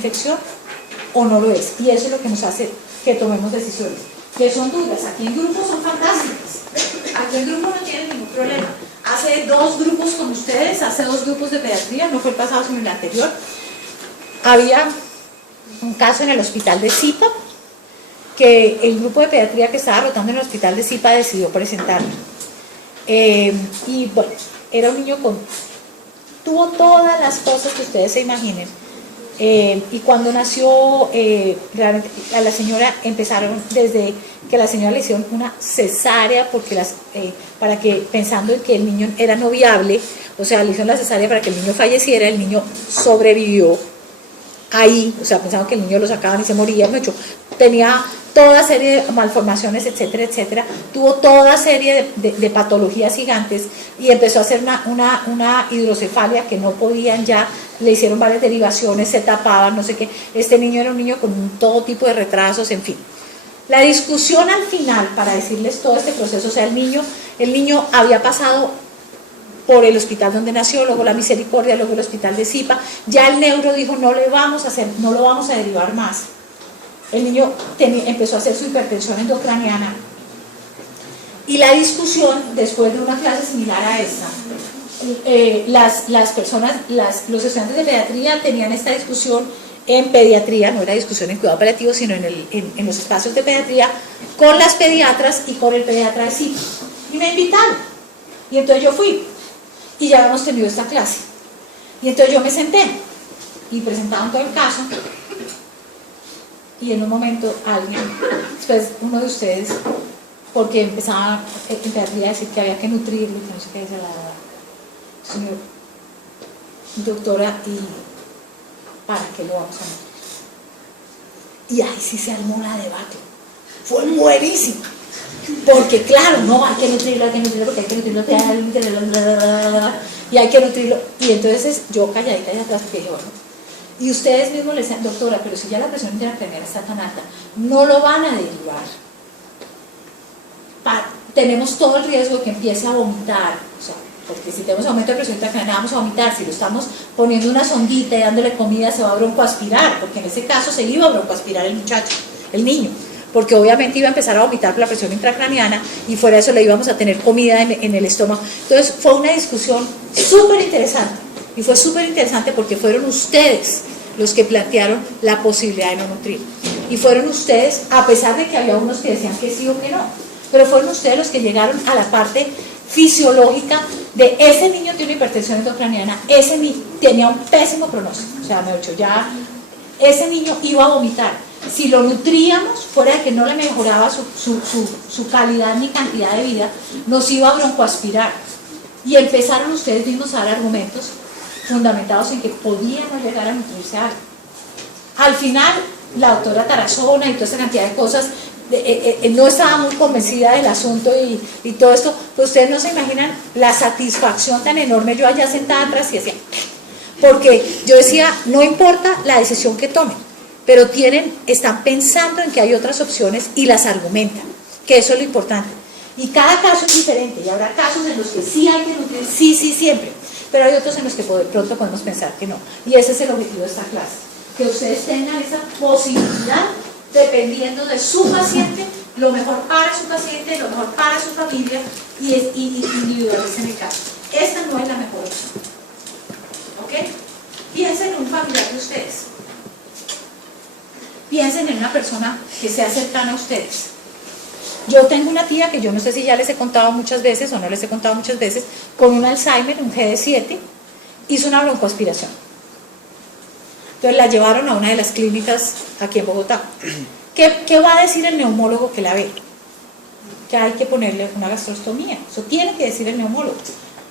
infección o no lo es, y eso es lo que nos hace que tomemos decisiones, que son duras. Aquí en grupo son fantásticas, aquí en grupo no tienen ningún problema. Hace 2 grupos con ustedes, hace 2 grupos de pediatría, no fue el pasado sino el anterior, había un caso en el hospital de Zipa, que el grupo de pediatría que estaba rotando en el hospital de Zipa decidió presentarlo. Y bueno, era un niño tuvo todas las cosas que ustedes se imaginen. Y cuando nació, realmente a la señora empezaron desde que la señora le hicieron una cesárea, porque pensando en que el niño era no viable, o sea, le hicieron la cesárea para que el niño falleciera, el niño sobrevivió ahí, o sea, pensaban que el niño lo sacaban y se moría, tenía toda serie de malformaciones, etcétera, etcétera, tuvo toda serie de patologías gigantes y empezó a hacer una hidrocefalia que no podían ya, le hicieron varias derivaciones, se tapaban, no sé qué. Este niño era un niño con todo tipo de retrasos, en fin. La discusión al final, para decirles todo este proceso, o sea, el niño había pasado por el hospital donde nació, luego la Misericordia, luego el hospital de Zipa, ya el neuro dijo no lo vamos a derivar más. El niño empezó a hacer su hipertensión endocraniana y la discusión, después de una clase similar a esta, los estudiantes de pediatría tenían esta discusión en pediatría, no era discusión en cuidado paliativo, sino en los espacios de pediatría, con las pediatras y con el pediatra de Zipa. Y me invitaron, y entonces yo fui, y ya habíamos tenido esta clase. Y entonces yo me senté, y presentaban todo el caso, y en un momento alguien, después uno de ustedes, porque empezaba en pediatría a decir que había que nutrirlo, que no sé qué, señor, doctora, ¿y para qué lo vamos a nutrir? Y ahí sí se armó una debacle, fue buenísimo, porque claro, no, hay que nutrirlo, porque hay que nutrirlo, y hay que nutrirlo, y entonces yo calladita de atrás, porque yo, bueno, y ustedes mismos le decían, doctora, pero si ya la presión intracraniana está tan alta, no lo van a derivar. Tenemos todo el riesgo de que empiece a vomitar, o sea, porque si tenemos aumento de presión intracraniana vamos a vomitar, si lo estamos poniendo una sondita y dándole comida se va a broncoaspirar, porque en ese caso se iba a broncoaspirar el muchacho, el niño, porque obviamente iba a empezar a vomitar por la presión intracraniana y fuera de eso le íbamos a tener comida en el estómago. Entonces fue una discusión súper interesante, y fue súper interesante porque fueron ustedes los que plantearon la posibilidad de no nutrir, y fueron ustedes, a pesar de que había unos que decían que sí o que no, pero fueron ustedes los que llegaron a la parte fisiológica de ese niño tiene una hipertensión endocraniana, ese niño tenía un pésimo pronóstico, o sea, me he dicho, ya ese niño iba a vomitar, si lo nutríamos, fuera de que no le mejoraba su calidad ni cantidad de vida, nos iba a broncoaspirar, y empezaron ustedes mismos a dar argumentos fundamentados en que podíamos llegar a nutrirse algo. Al final, la doctora Tarazona y toda esa cantidad de cosas, no estaba muy convencida del asunto y todo esto, pues ustedes no se imaginan la satisfacción tan enorme, yo allá sentada atrás y decía, porque yo decía, no importa la decisión que tomen, pero están pensando en que hay otras opciones y las argumentan, que eso es lo importante. Y cada caso es diferente, y habrá casos en los que sí hay que nutrir, sí, siempre, pero hay otros en los que de pronto podemos pensar que no. Y ese es el objetivo de esta clase, que ustedes tengan esa posibilidad, dependiendo de su paciente, lo mejor para su paciente, lo mejor para su familia, y individualicen el caso. Esta no es la mejor opción. ¿Ok? Piensen en un familiar de ustedes. Piensen en una persona que sea cercana a ustedes. Yo tengo una tía que yo no sé si ya les he contado muchas veces o no les he contado muchas veces, con un Alzheimer, un GD7, hizo una broncoaspiración. Entonces la llevaron a una de las clínicas aquí en Bogotá. ¿Qué va a decir el neumólogo que la ve? Que hay que ponerle una gastrostomía. Eso tiene que decir el neumólogo,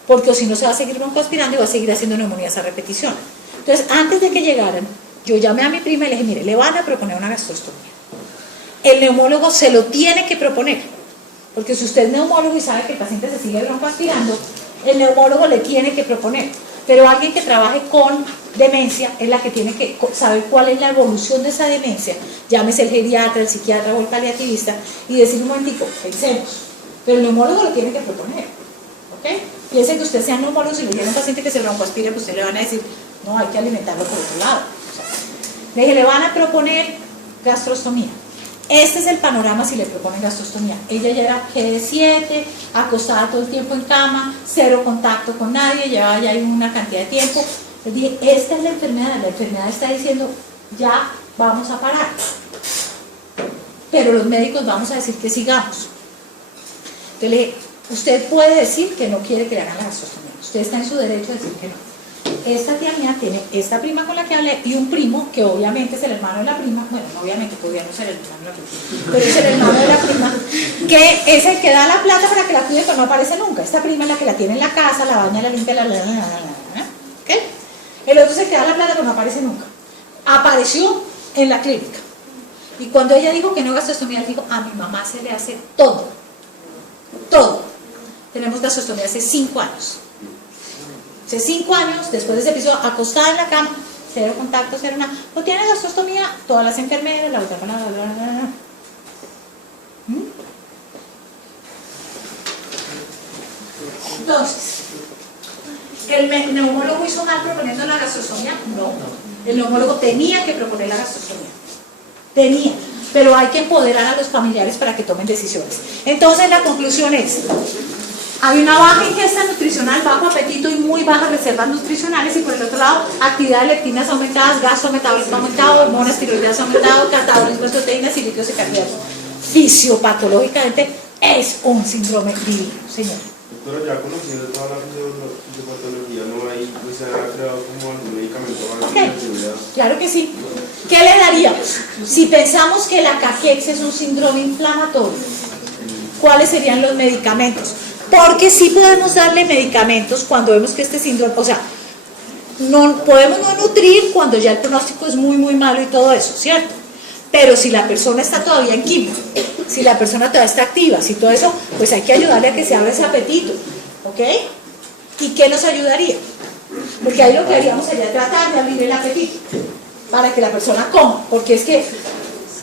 porque si no se va a seguir broncoaspirando y va a seguir haciendo neumonías a repetición. Entonces, antes de que llegaran, yo llamé a mi prima y le dije, mire, le van a proponer una gastrostomía. El neumólogo se lo tiene que proponer, porque si usted es neumólogo y sabe que el paciente se sigue broncoaspirando, el neumólogo le tiene que proponer, pero alguien que trabaje con demencia es la que tiene que saber cuál es la evolución de esa demencia, llámese el geriatra, el psiquiatra o el paliativista, y decir un momentico, pensemos, pero el neumólogo lo tiene que proponer, ¿ok? Piense que usted sea neumólogo, si le llega a un paciente que se broncoaspire, pues usted le van a decir, no, hay que alimentarlo por otro lado. Le dije, le van a proponer gastrostomía. Este es el panorama si le proponen gastrostomía. Ella ya era G7, acostada todo el tiempo en cama, cero contacto con nadie, llevaba ya una cantidad de tiempo. Le dije, esta es la enfermedad está diciendo, ya vamos a parar. Pero los médicos vamos a decir que sigamos. Entonces le dije, usted puede decir que no quiere que le hagan la gastrostomía. Usted está en su derecho a decir que no. Esta tía mía tiene esta prima con la que hablé y un primo que obviamente es el hermano de la prima, bueno, no, obviamente podría no ser el hermano de la prima, pero es el hermano de la prima, que es el que da la plata para que la cuide, pero no aparece nunca. Esta prima es la que la tiene en la casa, la baña, la limpia, ¿okay? El otro es el que da la plata, pero no aparece nunca. Apareció en la clínica. Y cuando ella dijo que no gastrostomía, dijo, a mi mamá se le hace todo. Todo. Tenemos gastrostomía hace 5 años. Hace 5 años, después de ese episodio, acostada en la cama, cero contacto, cero nada. No tiene gastrostomía, todas las enfermeras, la otra, Entonces, ¿el neumólogo hizo mal proponiendo la gastrostomía? No. El neumólogo tenía que proponer la gastrostomía. Tenía. Pero hay que empoderar a los familiares para que tomen decisiones. Entonces, la conclusión es: hay una baja ingesta nutricional, bajo apetito y muy bajas reservas nutricionales, y por el otro lado, actividad de lectinas aumentadas, gasto metabolismo aumentado, hormonas tiroideas aumentadas, catabolismo de proteínas y líquidos cardíacos. Fisiopatológicamente es un síndrome divino, señor. Doctora, ya conociendo toda la fisiopatología, ¿no hay, pues, se ha creado como algún medicamento para la flexibilidad? Claro que sí. ¿Qué le daríamos? Si pensamos que la caquexia es un síndrome inflamatorio, ¿cuáles serían los medicamentos? Porque sí podemos darle medicamentos cuando vemos que este síndrome, o sea, no podemos no nutrir cuando ya el pronóstico es muy muy malo y todo eso, ¿cierto? Pero si la persona está todavía en quimio, si la persona todavía está activa, si todo eso, pues hay que ayudarle a que se abra ese apetito, ¿ok? ¿Y qué nos ayudaría? Porque ahí lo que haríamos sería tratar de abrir el apetito para que la persona coma, porque es que,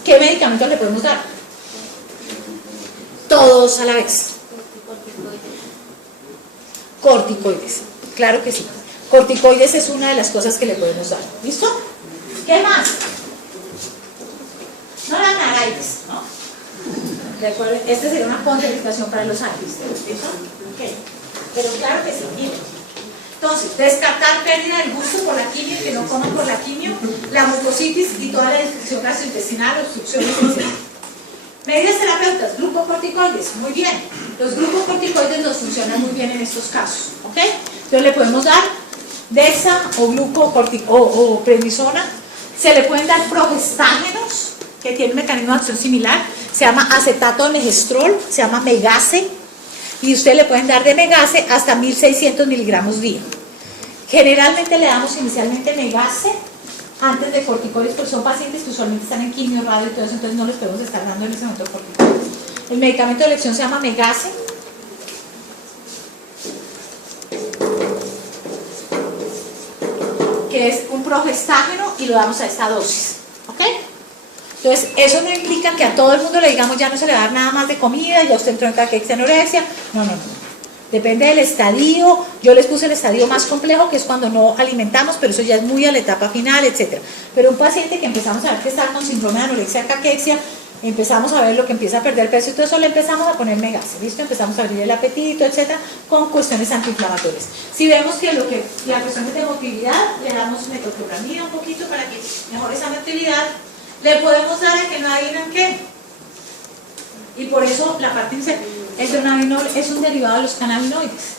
¿qué medicamentos le podemos dar? Todos a la vez. Corticoides, claro que sí. Corticoides es una de las cosas que le podemos dar. ¿Listo? ¿Qué más? No la naraides, ¿no? Recuerden, esta sería una contraindicación para los ángeles. ¿Listo? Ok. Pero claro que sí, miren. Entonces, descartar pérdida del gusto por la quimio, que no coman por la quimio, la mucositis y toda la infección gastrointestinal, obstrucciones, etc. Medidas terapeutas, glucocorticoides, muy bien. Los glucocorticoides nos funcionan muy bien en estos casos, ¿ok? Entonces le podemos dar dexa o prednisona. Se le pueden dar progestágenos, que tienen un mecanismo de acción similar. Se llama acetato de megestrol, se llama Megase. Y usted le pueden dar de Megase hasta 1600 miligramos día. Generalmente le damos inicialmente Megase antes de corticoides, porque son pacientes que usualmente están en quimio, radio y todo eso, entonces no les podemos estar dando en ese momento corticoides. El medicamento de elección se llama Megase. Que es un progestágeno y lo damos a esta dosis, ¿ok? Entonces, eso no implica que a todo el mundo le digamos ya no se le va a dar nada más de comida, ya usted entró en caquexia, anorexia. No. Depende del estadio. Yo les puse el estadio más complejo, que es cuando no alimentamos, pero eso ya es muy a la etapa final, etc. Pero un paciente que empezamos a ver que está con síndrome de anorexia, caquexia, empezamos a ver lo que empieza a perder peso y todo eso, le empezamos a poner Megase, ¿listo? Empezamos a abrir el apetito, etcétera, con cuestiones antiinflamatorias. Si vemos que lo que la cuestión es de motilidad, le damos metoclopramida un poquito para que mejore esa motilidad. Le podemos dar a que no adivinan qué. Y por eso la parte inicial, el dronabinol es un derivado de los cannabinoides.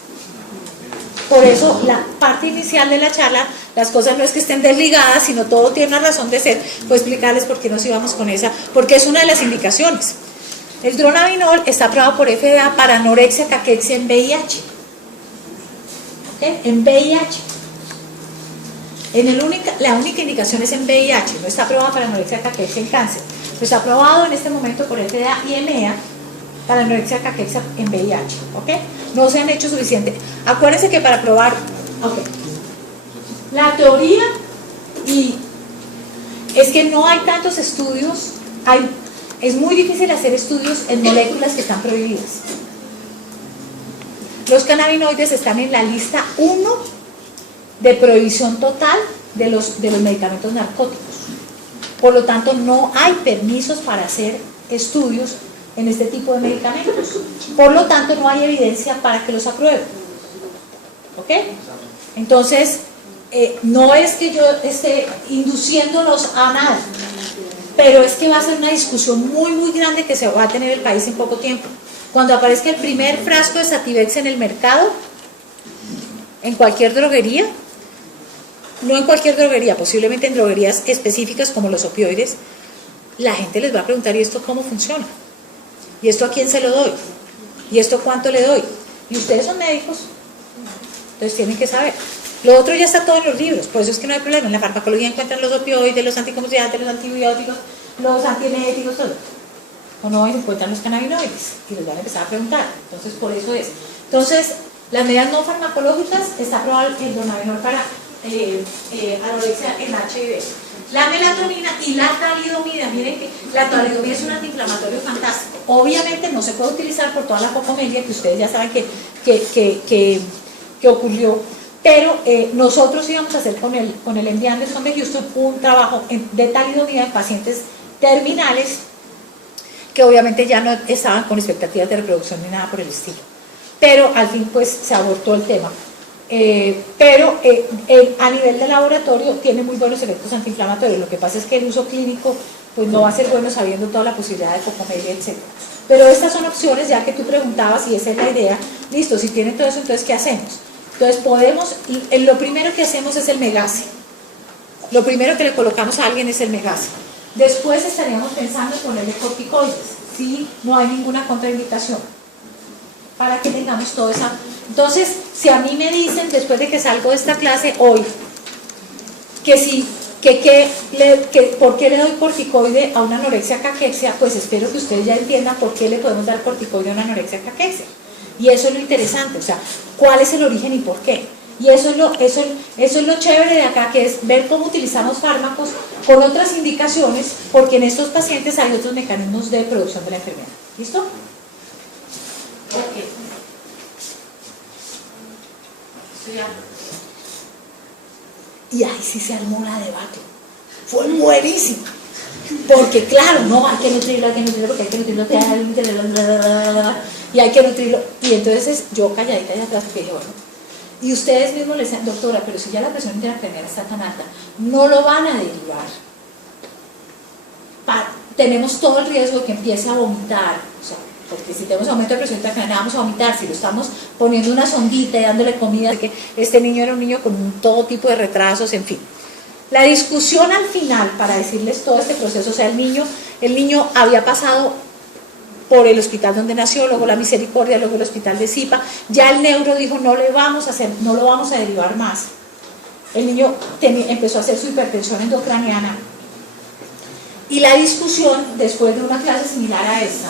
Por eso la parte inicial de la charla, las cosas no es que estén desligadas, sino todo tiene una razón de ser. Puedo explicarles por qué nos íbamos con esa, porque es una de las indicaciones. El dronabinol está aprobado por FDA para anorexia, caquexia en VIH. ¿Okay? En VIH. La única indicación es en VIH, no está aprobada para anorexia, caquexia en cáncer. Pero está aprobado en este momento por FDA y EMEA para anorexia, caquexia en VIH. ¿Ok? No se han hecho suficiente. Acuérdense que para probar, la teoría y es que no hay tantos estudios, es muy difícil hacer estudios en moléculas que están prohibidas. Los cannabinoides están en la lista 1 de prohibición total de los medicamentos narcóticos. Por lo tanto, no hay permisos para hacer estudios en este tipo de medicamentos. Por lo tanto, no hay evidencia para que los aprueben. ¿Ok? Entonces, no es que yo esté induciéndolos a nada, pero es que va a ser una discusión muy, muy grande que se va a tener el país en poco tiempo. Cuando aparezca el primer frasco de Sativex en el mercado, en cualquier droguería, no en cualquier droguería, posiblemente en droguerías específicas como los opioides, la gente les va a preguntar, ¿y esto cómo funciona? ¿Y esto a quién se lo doy? ¿Y esto cuánto le doy? Y ustedes son médicos, entonces tienen que saber. Lo otro ya está todo en los libros, por eso es que no hay problema. En la farmacología encuentran los opioides, los anticonvulsivantes, los antibióticos, los antieméticos, todo. O no encuentran los cannabinoides y les van a empezar a preguntar. Entonces, por eso es. Entonces, las medidas no farmacológicas está aprobado el Donavenol para anorexia en HIV. La melatonina y la talidomida, miren que la talidomida es un antiinflamatorio fantástico. Obviamente no se puede utilizar por toda la focomelia que ustedes ya saben que ocurrió, pero nosotros íbamos a hacer con el MD Anderson de Houston un trabajo de talidomida en pacientes terminales que obviamente ya no estaban con expectativas de reproducción ni nada por el estilo. Pero al fin pues se abortó el tema. A nivel de laboratorio tiene muy buenos efectos antiinflamatorios. Lo que pasa es que el uso clínico pues no va a ser bueno sabiendo toda la posibilidad de focomelia, etc. Pero estas son opciones, ya que tú preguntabas y esa es la idea. Listo, si tiene todo eso, entonces ¿qué hacemos? Entonces podemos, lo primero que hacemos es el Megase. Lo primero que le colocamos a alguien es el Megase. Después estaríamos pensando en ponerle corticoides, si no hay ninguna contraindicación, para que tengamos toda esa. Entonces, si a mí me dicen después de que salgo de esta clase hoy, ¿por qué le doy corticoide a una anorexia caquexia? Pues espero que ustedes ya entiendan por qué le podemos dar corticoide a una anorexia caquexia. Y eso es lo interesante, o sea, cuál es el origen y por qué. Y eso es lo chévere de acá, que es ver cómo utilizamos fármacos con otras indicaciones, porque en estos pacientes hay otros mecanismos de producción de la enfermedad. ¿Listo? Ok. Y ahí sí se armó la debate. Fue buenísimo. Porque claro, no, hay que nutrirlo, porque hay que nutrirlo, y hay que nutrirlo. Y entonces yo calladita y atrás, porque dije, bueno, y ustedes mismos le decían, doctora, pero si ya la presión intracraniana está tan alta, no lo van a derivar. Tenemos todo el riesgo de que empiece a vomitar, o sea, porque si tenemos aumento de presión intracraniana vamos a vomitar. Si lo estamos poniendo una sondita y dándole comida, que este niño era un niño con todo tipo de retrasos, en fin. La discusión al final, para decirles todo este proceso, o sea, el niño había pasado por el hospital donde nació, luego la Misericordia, luego el hospital de Zipa. Ya el neuro dijo, no lo vamos a derivar más. El niño empezó a hacer su hipertensión endocraniana. Y la discusión, después de una clase similar a esta,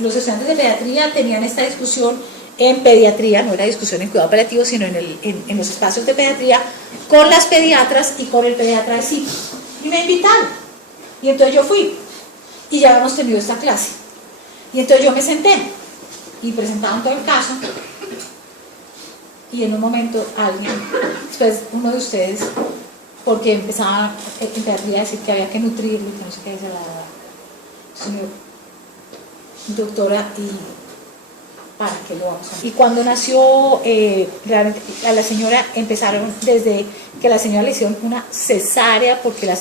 los estudiantes de pediatría tenían esta discusión en pediatría, no era discusión en cuidado paliativo, sino en los espacios de pediatría, con las pediatras y con el pediatra de Zipa. Y me invitaron. Y entonces yo fui. Y ya habíamos tenido esta clase. Y entonces yo me senté y presentaban todo el caso. Y en un momento alguien, después uno de ustedes, porque empezaba en pediatría a decir que había que nutrirlo, que no sé qué dice señor, doctora, y para qué lo vamos a hacer. Y cuando nació, realmente a la señora empezaron desde que la señora le hicieron una cesárea, porque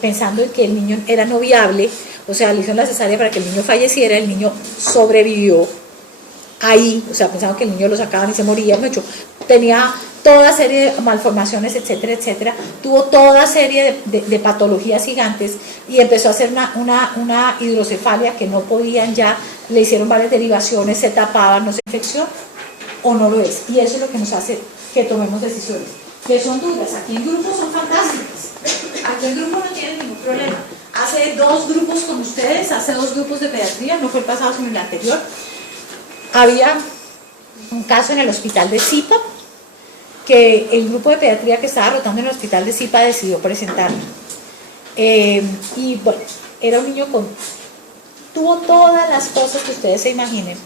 pensando en que el niño era no viable, o sea, le hicieron la cesárea para que el niño falleciera, el niño sobrevivió ahí, o sea, pensaban que el niño lo sacaban y se moría, mucho. Tenía toda serie de malformaciones, etcétera, etcétera, tuvo toda serie de patologías gigantes y empezó a hacer una hidrocefalia que no podían ya, le hicieron varias derivaciones, se tapaban, no sé, infección o no lo es. Y eso es lo que nos hace que tomemos decisiones, que son duras. Aquí en grupos son fantásticas, aquí en grupo no tienen ningún problema. Hace 2 grupos con ustedes, hace 2 grupos de pediatría, no fue el pasado sino el anterior, había un caso en el hospital de Zipa, que el grupo de pediatría que estaba rotando en el hospital de Zipa decidió presentarlo. Y bueno, era un niño tuvo todas las cosas que ustedes se imaginen.